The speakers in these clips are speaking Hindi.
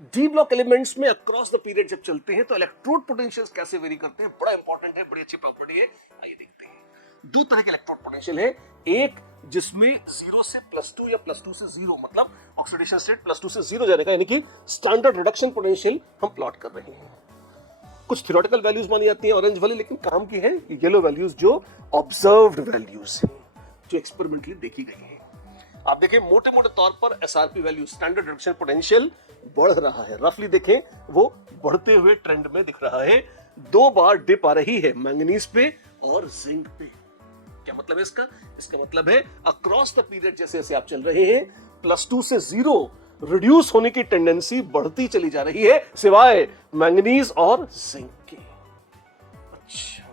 डी ब्लॉक एलिमेंट्स में अक्रॉस द पीरियड जब चलते हैं तो इलेक्ट्रोड पोटेंशियल्स कैसे वेरी करते हैं, बड़ा इंपॉर्टेंट है, बड़ी अच्छी प्रॉपर्टी है। आइए देखते हैं। दो तरह के इलेक्ट्रोड पोटेंशियल है, एक जिसमें 0 से +2 या +2 से 0 मतलब ऑक्सीडेशन स्टेट +2 से 0 जाने का, यानी कि स्टैंडर्ड रिडक्शन पोटेंशियल हम प्लॉट कर रहे हैं। कुछ थ्योरेटिकल वैल्यूज मानी जाती हैं ऑरेंज वाली, लेकिन काम की है येलो वैल्यूज जो ऑब्जर्व्ड वैल्यूज हैं, जो एक्सपेरिमेंटली देखी गई है। आप देखिए मोटे मोटे तौर पर SRP value standard reduction potential बढ़ रहा है, रफली देखें वो बढ़ते हुए ट्रेंड में दिख रहा है। 2 बार डिप आ रही है मैंगनीज पे और जिंक पे। क्या मतलब है इसका? इसका मतलब है अक्रॉस द पीरियड जैसे जैसे आप चल रहे हैं +2 से 0 रिड्यूस होने की टेंडेंसी बढ़ती चली जा रही है, सिवाय मैंगनीज और जिंक के। अच्छा,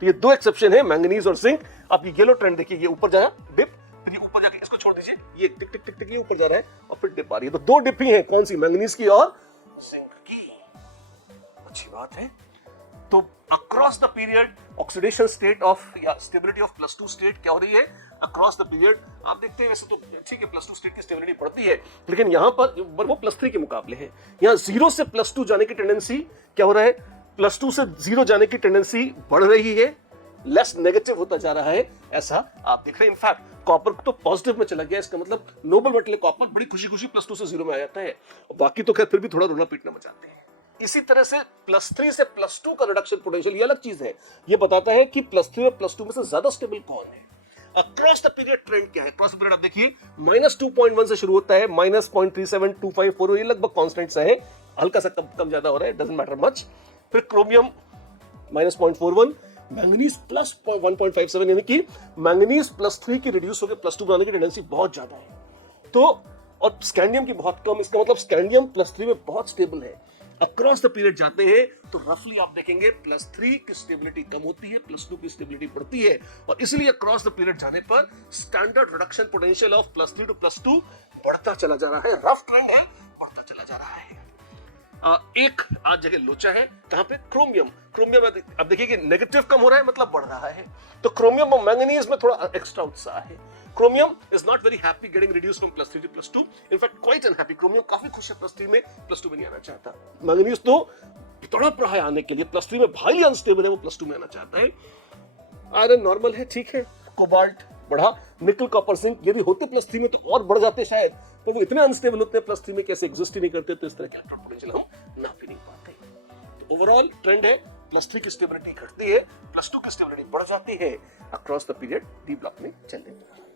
तो ये 2 एक्सेप्शन है, मैंगनीज और जिंक। आप ये येलो ट्रेंड देखिए, ये ऊपर जाया डिप, फिर ये ऊपर जाके इसको छोड़ दीजिए, ये टिक टिक टिक टिक ये ऊपर जा रहा है और फिर डिप आ रही है। तो 2 डिप ही है, कौन सी? मैंगनीज की और जिंक की। अच्छी बात है। तो across the period oxidation state of या स्टेबिलिटी ऑफ +2 स्टेट क्या हो रही है अक्रॉस द पीरियड? आप देखते हैं वैसे तो ठीक है +2 स्टेट की स्टेबिलिटी बढ़ती है, लेकिन यहां पर वो +3 के मुकाबले है। यहां 0 से +2 जाने की टेंडेंसी क्या हो रहा है, +2 से 0 जाने की टेंडेंसी बढ़ रही है, लेस नेगेटिव होता जा रहा है, ऐसा आप देख रहे हैं। इनफैक्ट कॉपर तो पॉजिटिव में चला गया, इसका मतलब नोबल मेटल कॉपर बड़ी खुशी खुशी +2 से 0 में आ जाता है, बाकी तो खैर फिर भी थोड़ा रोना पीटना मचाते हैं। इसी तरह से +3 से +2 का रिडक्शन पोटेंशियल ये अलग चीज है, ये बताता है कि +3 और +2 में से ज्यादा स्टेबल कौन है। अक्रॉस द पीरियड ट्रेंड क्या है? अक्रॉस द पीरियड आप देखिए -2.1 से शुरू होता है, -0.372540, ये लगभग कांस्टेंट सा है, हल्का सा कम ज्यादा हो रहा है, डजंट मैटर मच। फिर क्रोमियम -0.41, मैंगनीज +1.57, यानी कि मैंगनीज +3 की रिड्यूस होकर +2 बनाने की टेंडेंसी बहुत ज्यादा है। तो और स्कैंडियम की बहुत कम, इसका मतलब स्कैंडियम +3 में बहुत स्टेबल है। अक्रॉस द पीरियड जाते हैं तो रफली आप देखेंगे +3 की स्टेबिलिटी कम होती है, +2 की स्टेबिलिटी बढ़ती है, और इसलिए अक्रॉस द पीरियड जाने पर standard reduction potential of +3 to +2 बढ़ता चला जा रहा है। रफ ट्रेंड है, बढ़ता चला जा रहा है। एक आज जगह लोचा है, कहां पे? क्रोमियम। क्रोमियम अब देखिए कि नेगेटिव कम हो रहा है, मतलब बढ़ रहा है। तो क्रोमियम और मैंगनीज में थोड़ा एक्स्ट्रा उत्साह है। Chromium is not very happy getting reduced from +3 to +2. In fact, quite unhappy. Chromium काफी खुश है +3 में, +2 में नहीं आना चाहता। मैंगनीज तो तड़प रहा है आने के लिए, +3 में भाईली अनस्टेबल है, वो +2 में आना चाहता है। आयरन नॉर्मल है, ठीक है। कोबाल्ट बढ़ा, निकल कॉपर जिंक यदि होते +3 में तो और बढ़ जाते शायद, तो वो इतने अनस्टेबल होते हैं +3 में, कैसे एग्जिस्ट ही नहीं करते, तो इस तरह के इलेक्ट्रॉन पोटेंशियल हम नाप ही नहीं पाते। तो ओवरऑल ट्रेंड है +3 की स्टेबिलिटी घटती है, +2 की स्टेबिलिटी बढ़ जाती है across the period D block में चलने पर।